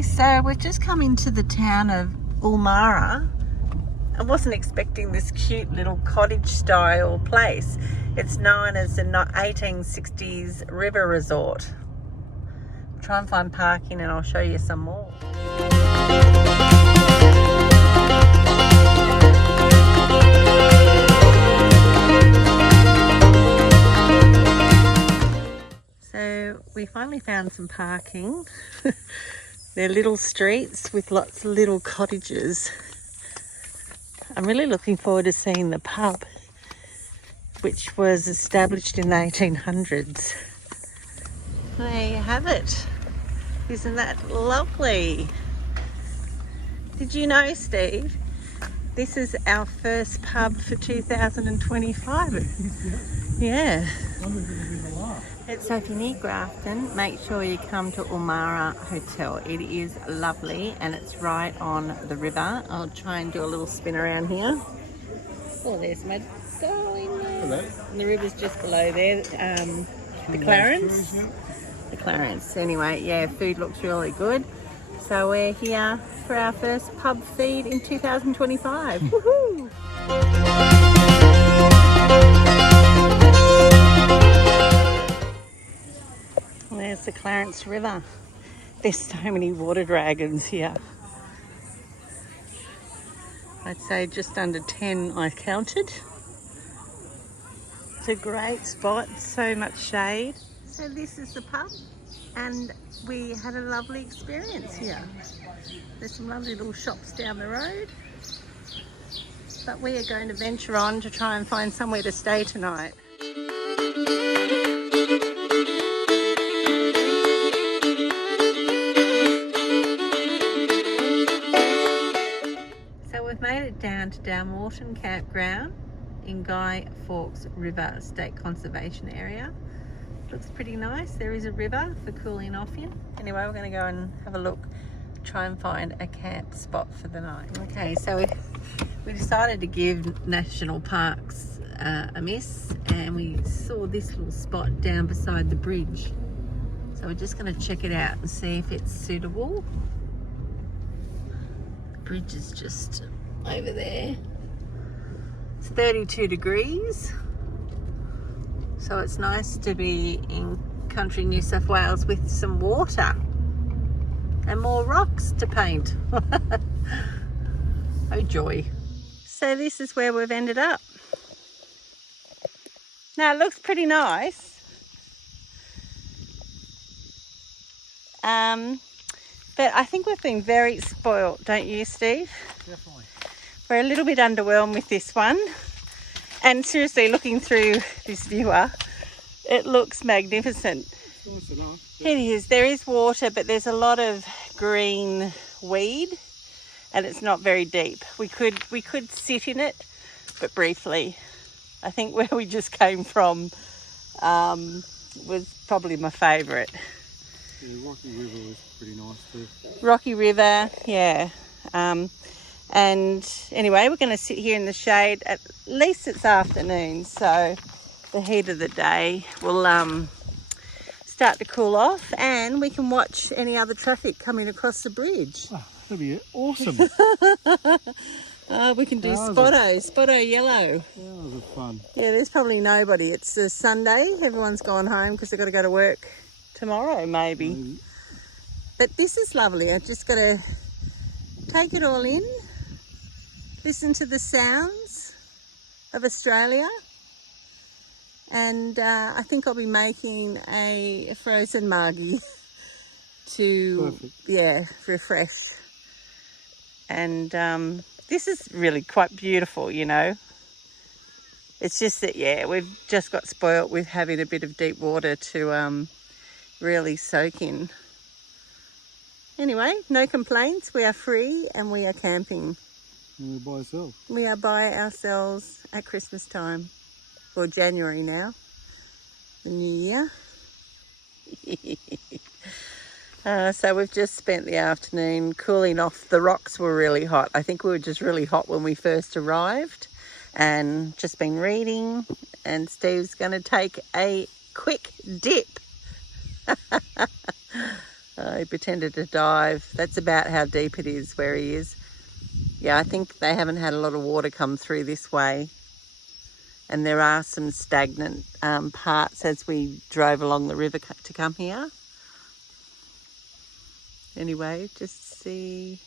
Okay, so we're just coming to the town of Ulmarra. I wasn't expecting this cute little cottage style place. It's known as the 1860s river resort. Try and find parking and I'll show you some more. So we finally found some parking. They're little streets with lots of little cottages. I'm really looking forward to seeing the pub, which was established in the 1800s. There you have it. Isn't that lovely? Did you know, Steve, this is our first pub for 2025? Yeah. So if you need Grafton, make sure you come to Ulmarra Hotel. It is lovely and it's right on the river. I'll try and do a little spin around here. Oh, there's my darling there. Hello. And the river's just below there. The Clarence. The Clarence. Anyway, yeah, food looks really good. So we're here for our first pub feed in 2025. Woohoo! There's the Clarence River. There's so many water dragons here. I'd say just under 10 I counted. It's a great spot, so much shade. So this is the pub and we had a lovely experience here. There's some lovely little shops down the road. But we are going to venture on to try and find somewhere to stay tonight. We've made it down to Dalmorton campground in Guy Fawkes River State Conservation Area. Looks pretty nice. There is a river for cooling off in. Anyway, we're going to go and have a look, try and find a camp spot for the night. Okay, so we decided to give national parks a miss, and we saw this little spot down beside the bridge. So we're just going to check it out and see if it's suitable. The bridge is just over there. It's 32 degrees, so it's nice to be in country New South Wales with some water and more rocks to paint. Oh joy. So this is where we've ended up. Now it looks pretty nice. But I think we've been very spoilt, don't you, Steve? Definitely. We're a little bit underwhelmed with this one. And seriously, looking through this viewer, it looks magnificent. It's nice enough. It is. There is water, but there's a lot of green weed and it's not very deep. We could sit in it, but briefly. I think where we just came from was probably my favourite. Yeah, Rocky River was pretty nice too. Rocky River, yeah. And anyway, we're going to sit here in the shade. At least it's afternoon, so the heat of the day will start to cool off and we can watch any other traffic coming across the bridge. Oh, that'd be awesome. We can do Spotto yellow. Yeah, that was fun. Yeah, there's probably nobody. It's a Sunday. Everyone's gone home because they've got to go to work tomorrow maybe. But this is lovely. I've just got to take it all in, listen to the sounds of Australia, and I think I'll be making a frozen margie to refresh. And this is really quite beautiful, you know. It's just that, yeah, we've just got spoilt with having a bit of deep water to really soak in. Anyway, no complaints. We are free and we are camping. And we're by ourselves. We are by ourselves at Christmas time. Or January now. The new year. So we've just spent the afternoon cooling off. The rocks were really hot. I think we were just really hot when we first arrived. And just been reading. And Steve's going to take a quick dip. pretended to dive. That's about how deep it is where he is. Yeah, I think they haven't had a lot of water come through this way. And there are some stagnant parts as we drove along the river to come here. Anyway, just see,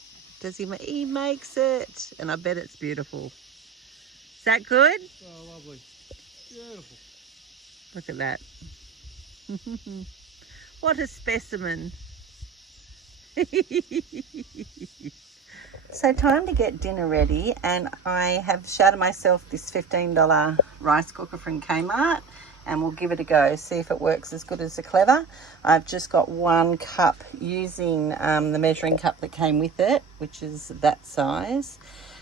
he makes it. And I bet it's beautiful. Is that good? Oh, lovely. Beautiful. Look at that. What a specimen. So time to get dinner ready, and I have shouted myself this $15 rice cooker from Kmart, and we'll give it a go, see if it works as good as the Clever. I've just got 1 cup using the measuring cup that came with it, which is that size.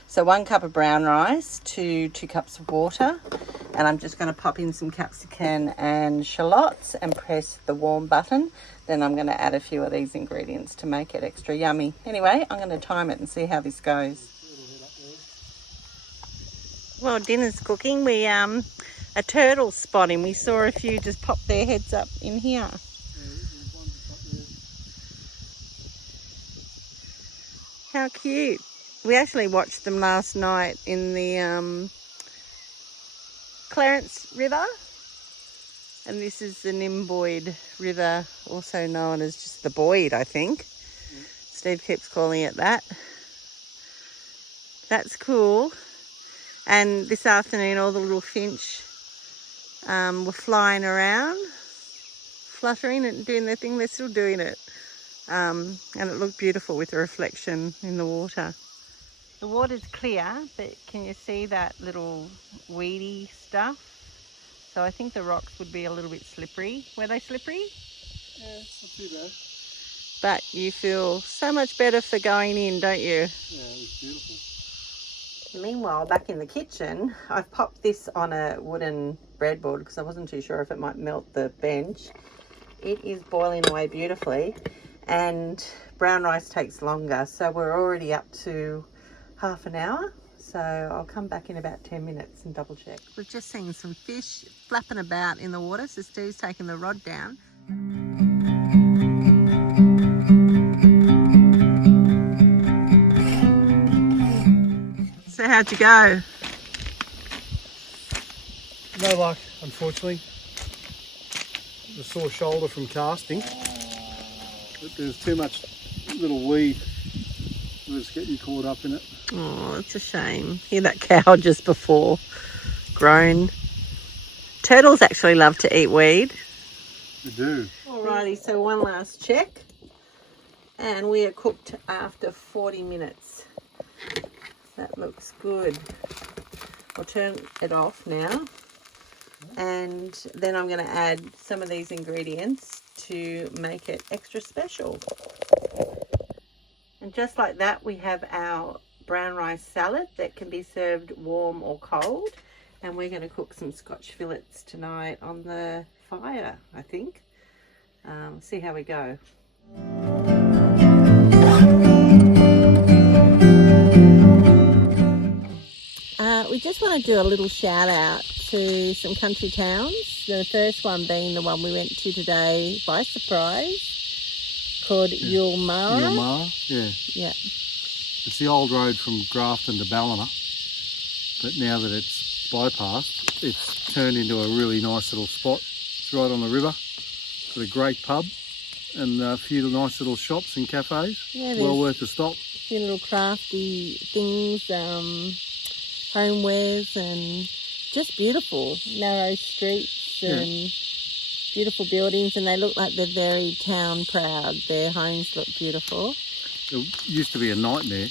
So 1 cup of brown rice to 2 cups of water, and I'm just going to pop in some capsicum and shallots and press the warm button. Then I'm going to add a few of these ingredients to make it extra yummy. Anyway, I'm going to time it and see how this goes. Well, dinner's cooking. We a turtle spotting. We saw a few just pop their heads up in here. How cute. We actually watched them last night in the Clarence River. And this is the Nimboid River, also known as just the Boyd, I think. Steve keeps calling it that. That's cool. And this afternoon, all the little finch were flying around, fluttering and doing their thing. They're still doing it. And it looked beautiful with the reflection in the water. The water's clear, but can you see that little weedy stuff? So I think the rocks would be a little bit slippery. Were they slippery? Yeah, it's not too bad. But you feel so much better for going in, don't you? Yeah, it was beautiful. Meanwhile, back in the kitchen, I've popped this on a wooden breadboard because I wasn't too sure if it might melt the bench. It is boiling away beautifully, and brown rice takes longer. So we're already up to half an hour. So I'll come back in about 10 minutes and double check. We've just seen some fish flapping about in the water, so Steve's taking the rod down. So how'd you go? No luck, unfortunately. A sore shoulder from casting. But there's too much little weed that was getting caught up in it. Oh, it's a shame. Hear that cow just before grown. Turtles actually love to eat weed. They do. Alrighty, so one last check. And we are cooked after 40 minutes. That looks good. I'll turn it off now. And then I'm going to add some of these ingredients to make it extra special. And just like that, we have our brown rice salad that can be served warm or cold. And we're going to cook some Scotch fillets tonight on the fire, I think. See how we go. We just want to do a little shout out to some country towns. The first one being the one we went to today by surprise, called Ulmarra. Ulmarra, yeah. Yeah. It's the old road from Grafton to Ballina, but now that it's bypassed, it's turned into a really nice little spot. It's right on the river. It's got a great pub and a few nice little shops and cafes. Yeah, well worth a stop. A few little crafty things, homewares, and just beautiful narrow streets and beautiful buildings, and they look like they're very town proud. Their homes look beautiful. It used to be a nightmare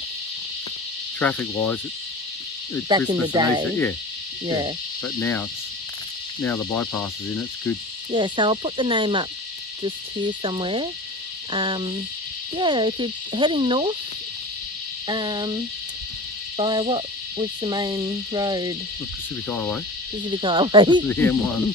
traffic wise at back Christmas in the day. Yeah. But now the bypass is in, it's good. Yeah, so I'll put the name up just here somewhere. If you're heading north, by what was the main road? The Pacific Highway. Pacific Highway. The M1.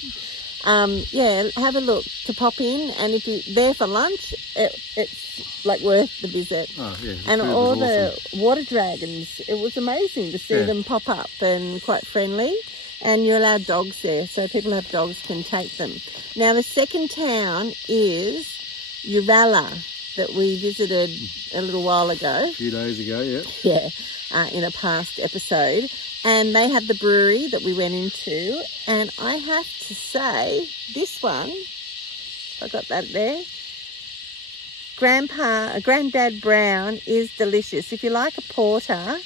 Have a look to pop in, and if you're there for lunch, it's like worth the visit. Oh, yeah. And all the water dragons, it was amazing to see them pop up, and quite friendly. And you're allowed dogs there, so people who have dogs can take them. Now, the second town is Uralla. that we visited a little while ago. A few days ago, yeah. Yeah, in a past episode. And they had the brewery that we went into. And I have to say, this one, I got that there, Granddad Brown is delicious. If you like a porter,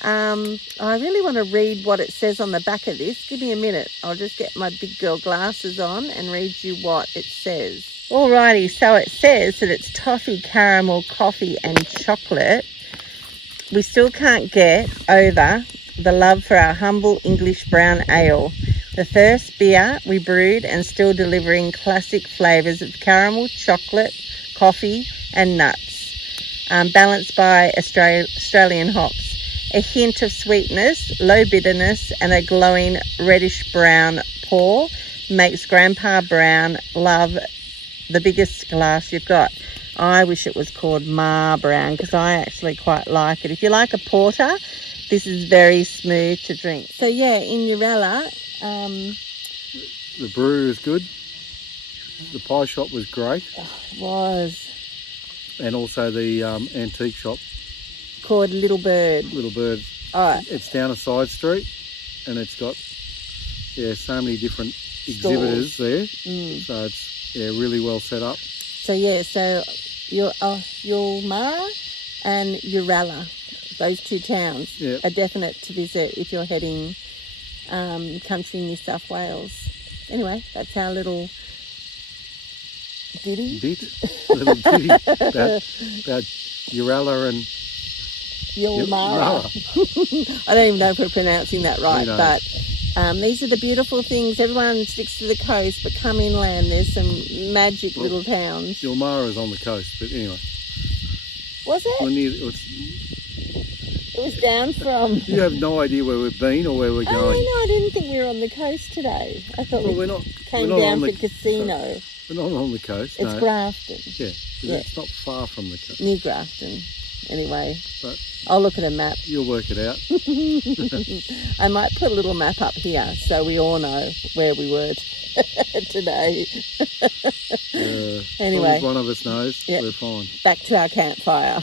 I really want to read what it says on the back of this. Give me a minute. I'll just get my big girl glasses on and read you what it says. Alrighty, so it says that it's toffee, caramel, coffee and chocolate. We still can't get over the love for our humble English brown ale. The first beer we brewed and still delivering classic flavours of caramel, chocolate, coffee and nuts, balanced by Australian hops. A hint of sweetness, low bitterness and a glowing reddish brown pour makes Grandpa Brown love the biggest glass you've got. I wish it was called Ma Brown because I actually quite like it. If you like a porter, this is very smooth to drink. So yeah, in Uralla, the brewery was good. The pie shop was great. It was. And also the antique shop. Called Little Bird. Little Bird. All right. It's down a side street and it's got, so many different exhibitors there. So it's, really well set up. So Ulmarra and Uralla, those two towns are definite to visit if you're heading country New South Wales. Anyway, that's our little ditty. Little ditty about Uralla and Ulmarra. I don't even know if we're pronouncing that right, but these are the beautiful things. Everyone sticks to the coast, but come inland, there's some magic little towns. Ulmarra is on the coast, but anyway. Was it? It was down from... You have no idea where we've been or where we're going. Oh, no, I didn't think we were on the coast today. I thought we came down for casino. We're not on the coast, It's Grafton. Yeah, it's not far from the coast. Near Grafton. Anyway, but I'll look at a map. You'll work it out. I might put a little map up here so we all know where we were today. Anyway, as long as one of us knows, we're fine. Back to our campfire.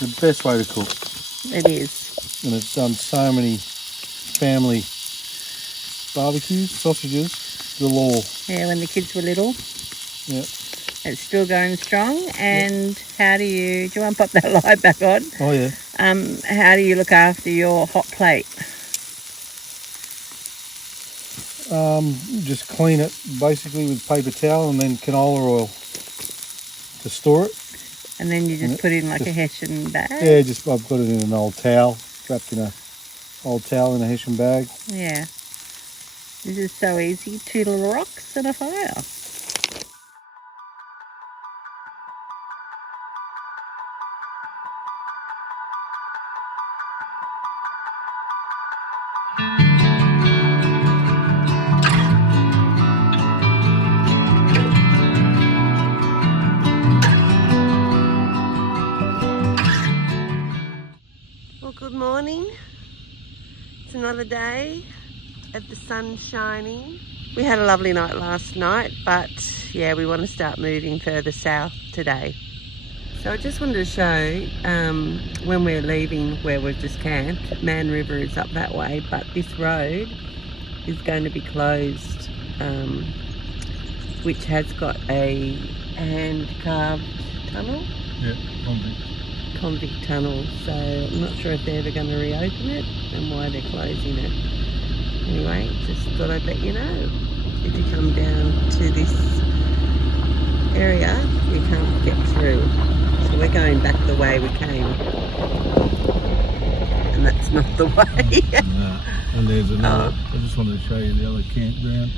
The best way to cook. It is. And it's done so many family barbecues, sausages, galore. Yeah, when the kids were little. Yep. It's still going strong. And how do you want to pop that light back on? Oh yeah. How do you look after your hot plate? Just clean it basically with paper towel and then canola oil to store it. And then you just put it in like a Hessian bag? Yeah, I've got it in an old towel, wrapped in a old towel in a Hessian bag. Yeah. This is so easy. 2 little rocks and a fire. Good morning. It's another day of the sun shining. We had a lovely night last night, but yeah, we want to start moving further south today. So I just wanted to show when we're leaving where we've just camped. Man River is up that way, but this road is going to be closed, which has got a hand-carved tunnel. Yeah, convict tunnel, so I'm not sure if they're ever going to reopen it and why they're closing it. Anyway, just thought I'd let you know. If you come down to this area, you can't get through. So we're going back the way we came. And that's not the way. No. And there's another, I just wanted to show you the other campground.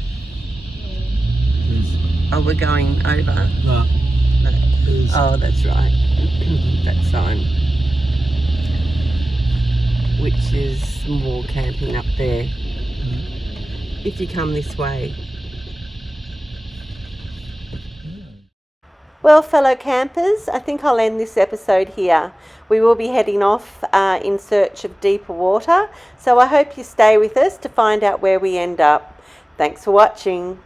We're going over? No. Oh, that's right. That sign. Which is more camping up there. If you come this way. Well, fellow campers, I think I'll end this episode here. We will be heading off in search of deeper water, so I hope you stay with us to find out where we end up. Thanks for watching.